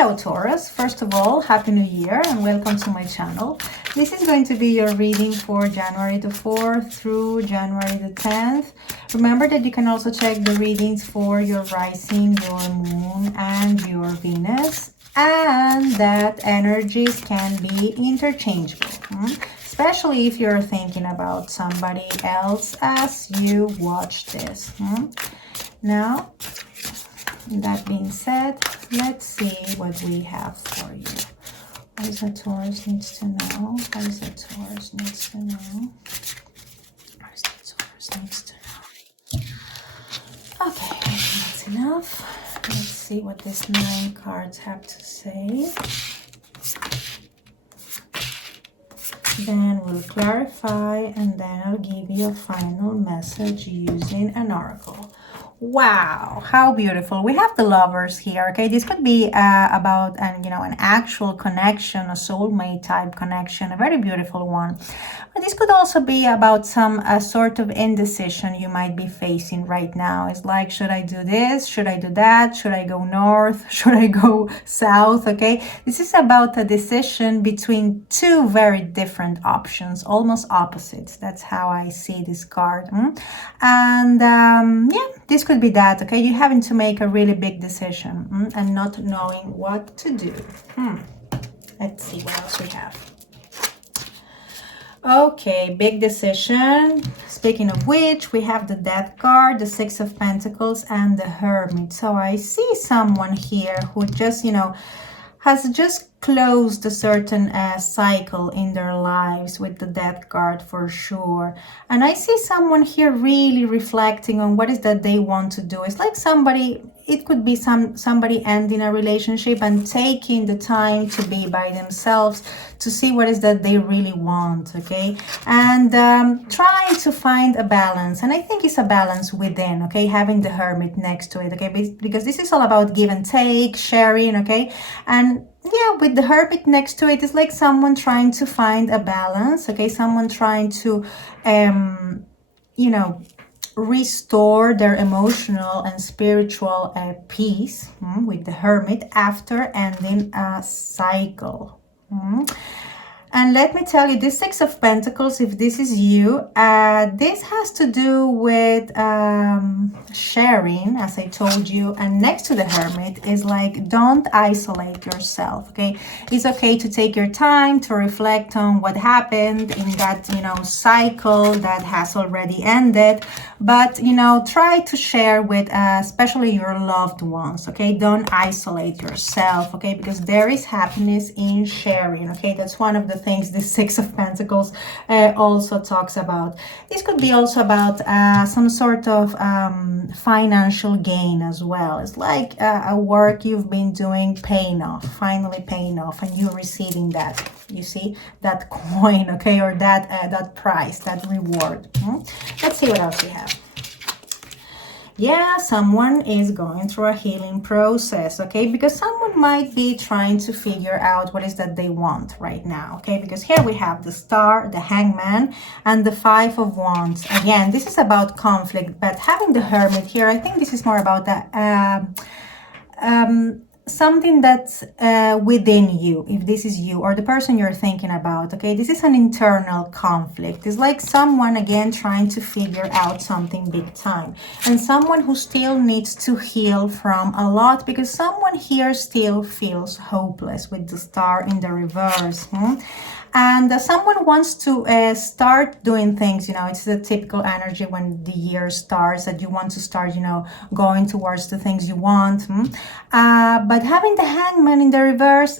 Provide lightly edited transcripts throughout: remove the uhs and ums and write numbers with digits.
Hello Taurus, first of all, Happy New Year and welcome to my channel. This is going to be your reading for January the 4th through January the 10th. Remember that you can also check the readings for your rising, your moon and your Venus, and that energies can be interchangeable, especially if you're thinking about somebody else as you watch this. Now, that being said, let's see what we have for you. What is that Taurus needs to know? What is that Taurus needs to know? What is that Taurus needs to know? Okay, I think that's enough. Let's see what these 9 cards have to say. Then we'll clarify and then I'll give you a final message using an oracle. Wow, how beautiful. We have the Lovers here. Okay, this could be about an actual connection, a soulmate type connection, a very beautiful one. But this could also be about some sort of indecision you might be facing right now. It's like, should I do this? Should I do that? Should I go north? Should I go south? Okay, this is about a decision between 2 very different options, almost opposites. That's how I see this card. And yeah, this could be that. Okay, you're having to make a really big decision and not knowing what to do. Let's see what else we have. Okay, big decision. Speaking of which, we have the Death card, the 6 of Pentacles, and the Hermit. So I see someone here who just, has just closed a certain cycle in their lives with the Death card for sure. And I see someone here really reflecting on what is that they want to do. It's like somebody, it could be somebody ending a relationship and taking the time to be by themselves to see what is that they really want, okay? And trying to find a balance. And I think it's a balance within, okay? Having the Hermit next to it, okay? Because this is all about give and take, sharing, okay? And yeah, with the Hermit next to it, it's like someone trying to find a balance, okay? Someone trying to, restore their emotional and spiritual peace with the Hermit after ending a cycle. And let me tell you, this 6 of Pentacles, if this is you, this has to do with sharing, as I told you. And next to the Hermit is like, don't isolate yourself, okay? It's okay to take your time to reflect on what happened in that, cycle that has already ended. But, try to share with especially your loved ones, okay? Don't isolate yourself, okay? Because there is happiness in sharing, okay? That's one of the things the 6 of Pentacles also talks about. This could be also about some sort of financial gain as well. It's like a work you've been doing paying off, finally paying off, and you're receiving that. You see that coin, okay, or that prize, that reward. Let's see what else we have. Yeah, someone is going through a healing process, okay? Because someone might be trying to figure out what is that they want right now, okay? Because here we have the Star, the Hangman, and the 5 of Wands. Again, this is about conflict, but having the Hermit here, I think this is more about that something that's within you, if this is you or the person you're thinking about, okay? This is an internal conflict. It's like someone, again, trying to figure out something big time, and someone who still needs to heal from a lot, because someone here still feels hopeless with the Star in the reverse. And someone wants to start doing things, it's the typical energy when the year starts, that you want to start, going towards the things you want. But having the Hangman in the reverse,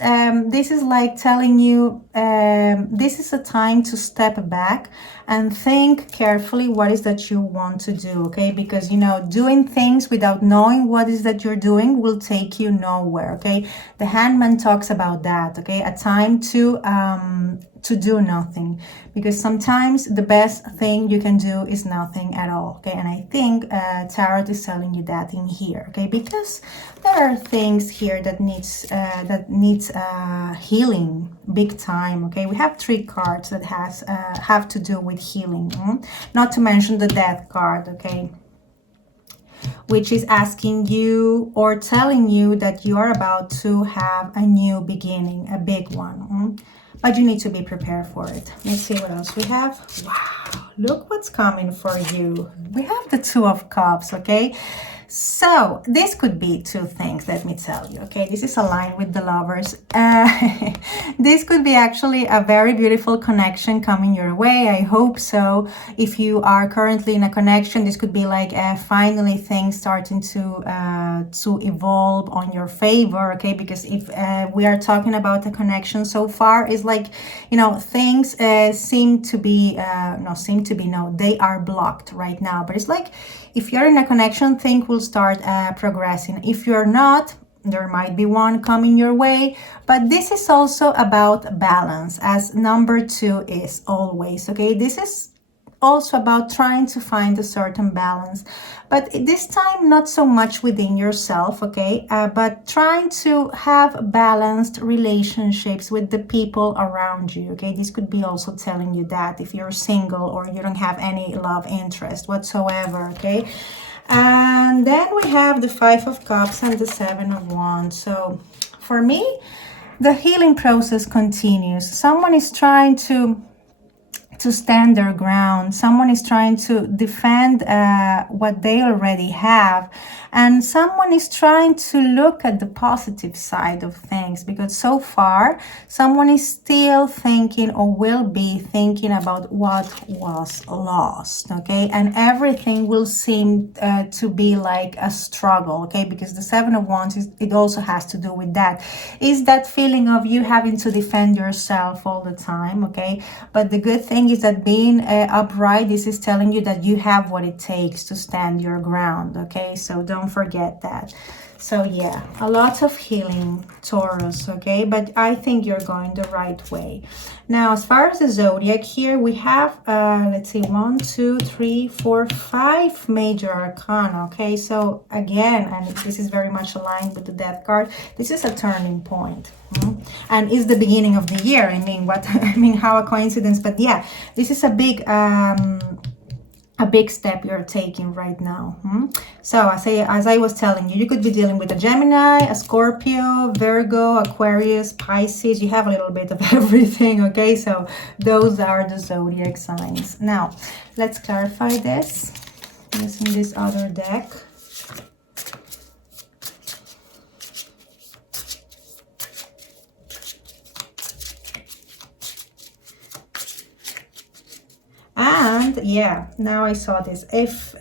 this is like telling you this is a time to step back and think carefully what is that you want to do, okay? Because, doing things without knowing what is that you're doing will take you nowhere, okay? The Hangman talks about that, okay? A time to do nothing, because sometimes the best thing you can do is nothing at all, okay? And I think Tarot is telling you that in here, okay? Because there are things here that needs healing big time, okay? We have 3 cards that have to do with healing, not to mention the Death card, okay? which is asking you or telling you that you are about to have a new beginning, a big one. But you need to be prepared for it. Let's see what else we have. Wow, look what's coming for you. We have the Two of Cups, okay? So this could be two things, let me tell you, okay? This is aligned with the Lovers. This could be actually a very beautiful connection coming your way. I hope so. If you are currently in a connection, this could be like finally things starting to evolve on your favor, okay? Because if we are talking about a connection so far, it's like, you know, things seem to be, no, they are blocked right now. But it's like, if you're in a connection, things will start progressing. If you're not, there might be one coming your way. But this is also about balance, as number 2 is always, okay? This is also about trying to find a certain balance, but this time not so much within yourself, okay, but trying to have balanced relationships with the people around you, okay? This could be also telling you that if you're single or you don't have any love interest whatsoever, okay? And then we have the 5 of Cups and the 7 of Wands. So for me, the healing process continues. Someone is trying to stand their ground. Someone is trying to defend what they already have. And someone is trying to look at the positive side of things, because so far someone is still thinking or will be thinking about what was lost, okay? And everything will seem to be like a struggle, okay? Because the 7 of Wands, it also has to do with that. Is that feeling of you having to defend yourself all the time, okay? But the good thing is that being upright, this is telling you that you have what it takes to stand your ground, okay? So don't forget that. So yeah, a lot of healing, Taurus, okay? But I think you're going the right way. Now, as far as the zodiac here, we have, let's see, 1, 2, 3, 4, 5 major arcana, okay? So again, and this is very much aligned with the Death card, this is a turning point. And it's the beginning of the year. I mean, how a coincidence, but yeah, this is a big step you're taking right now. So as I was telling you, you could be dealing with a Gemini, a Scorpio, Virgo, Aquarius, Pisces. You have a little bit of everything, okay? So those are the zodiac signs. Now, let's clarify this using this other deck. And yeah, now I saw this. If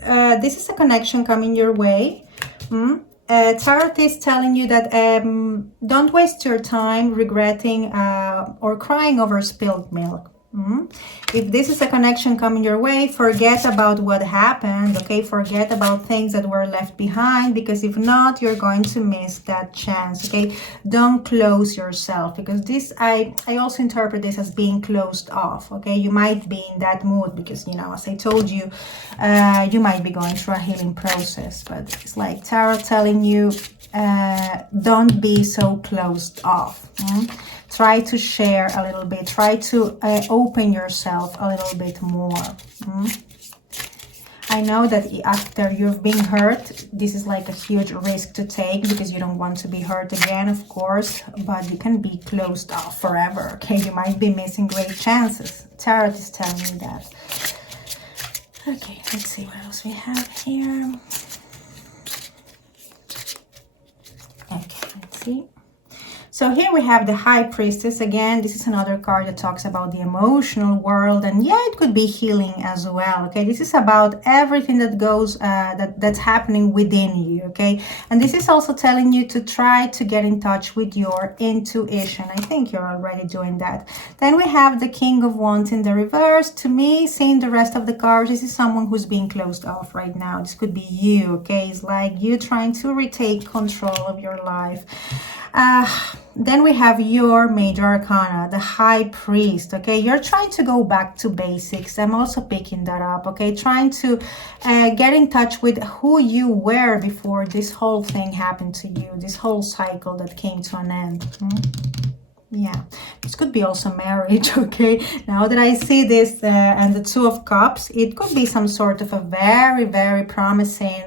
this is a connection coming your way, Tarot is telling you that don't waste your time regretting or crying over spilled milk. If this is a connection coming your way, forget about what happened, okay? Forget about things that were left behind, because if not, you're going to miss that chance, okay? Don't close yourself, because this, I also interpret this as being closed off, okay? You might be in that mood because, you know, as I told you, you might be going through a healing process, but it's like Tarot telling you, don't be so closed off. Try to share a little bit. Try to open yourself a little bit more. I know that after you've been hurt, this is like a huge risk to take, because you don't want to be hurt again, of course, but you can be closed off forever, okay? You might be missing great chances. Tarot is telling me that. Okay, let's see what else we have here. Okay, let's see. So here we have the High Priestess. Again, this is another card that talks about the emotional world, and yeah, it could be healing as well, okay? This is about everything that goes, that's happening within you, okay? And this is also telling you to try to get in touch with your intuition. I think you're already doing that. Then we have the King of Wands in the reverse. To me, seeing the rest of the cards, this is someone who's being closed off right now. This could be you, okay? It's like you trying to retake control of your life. Then we have your major arcana, the High Priest, okay? You're trying to go back to basics. I'm also picking that up, okay? Trying to get in touch with who you were before this whole thing happened to you, this whole cycle that came to an end. Yeah, this could be also marriage. Okay, now that I see this and the Two of Cups, it could be some sort of a very, very promising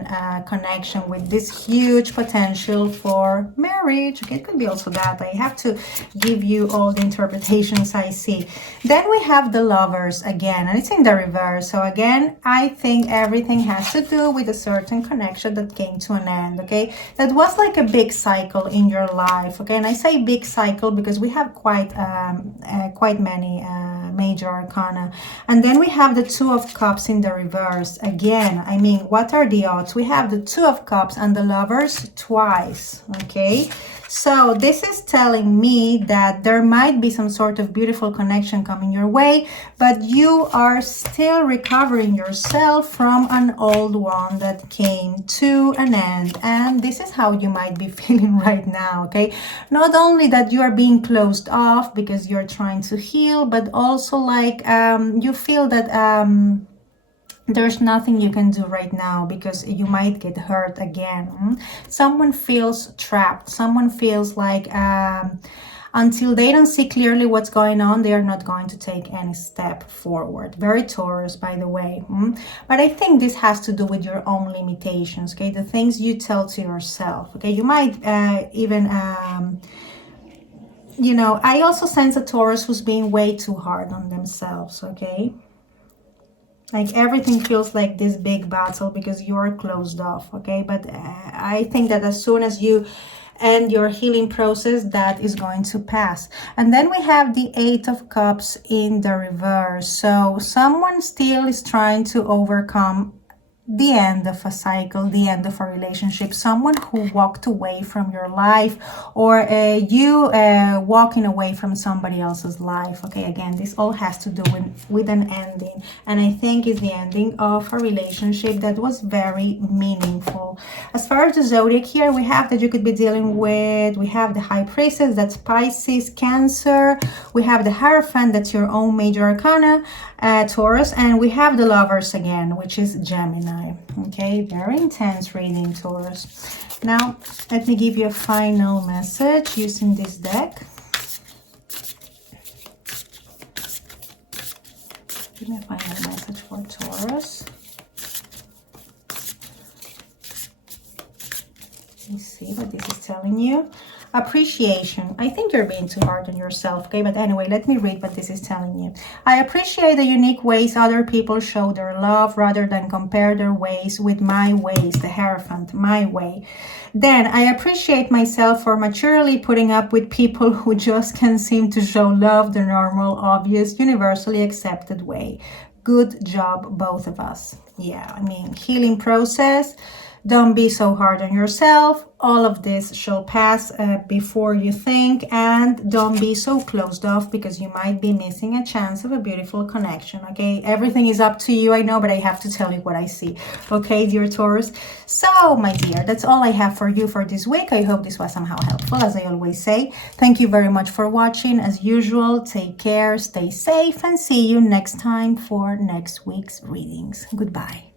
connection with this huge potential for marriage. Okay, it could be also that. I have to give you all the interpretations I see. Then we have the Lovers again, and it's in the reverse. So again, I think everything has to do with a certain connection that came to an end. Okay, that was like a big cycle in your life. Okay, and I say big cycle because we have quite many major arcana, and then we have the Two of Cups in the reverse again. I mean, what are the odds? We have the Two of Cups and the Lovers twice. Okay, so this is telling me that there might be some sort of beautiful connection coming your way, but you are still recovering yourself from an old one that came to an end. And this is how you might be feeling right now, okay? Not only that you are being closed off because you're trying to heal, but also like you feel that there's nothing you can do right now because you might get hurt again. Someone feels trapped. Someone feels like until they don't see clearly what's going on, they are not going to take any step forward. Very Taurus, by the way. But I think this has to do with your own limitations, okay? The things you tell to yourself, okay? You might even... you know, I also sense a Taurus who's being way too hard on themselves, okay? Like everything feels like this big battle because you're closed off, okay? But I think that as soon as you end your healing process, that is going to pass. And then we have the Eight of Cups in the reverse. So someone still is trying to overcome the end of a cycle, the end of a relationship, someone who walked away from your life, or you walking away from somebody else's life. Okay, again, this all has to do with an ending, and I think it's the ending of a relationship that was very meaningful. As far as the zodiac here, we have that you could be dealing with, we have the High Priestess, that's Pisces, Cancer, we have the Hierophant, that's your own major arcana, Taurus, and we have the Lovers again, which is Gemini. Okay, very intense reading, Taurus. Now, let me give you a final message using this deck. Give me a final message for Taurus. Let me see what this is telling you. Appreciation. I think you're being too hard on yourself, okay? But anyway, let me read what this is telling you. I appreciate the unique ways other people show their love rather than compare their ways with my ways, the Hierophant, my way. Then I appreciate myself for maturely putting up with people who just can't seem to show love the normal, obvious, universally accepted way. Good job, both of us. Yeah, I mean, healing process. Don't be so hard on yourself. All of this shall pass before you think, and don't be so closed off because you might be missing a chance of a beautiful connection, okay? Everything is up to you, I know, but I have to tell you what I see, okay, dear Taurus? So, my dear, that's all I have for you for this week. I hope this was somehow helpful, as I always say. Thank you very much for watching. As usual, take care, stay safe, and see you next time for next week's readings. Goodbye.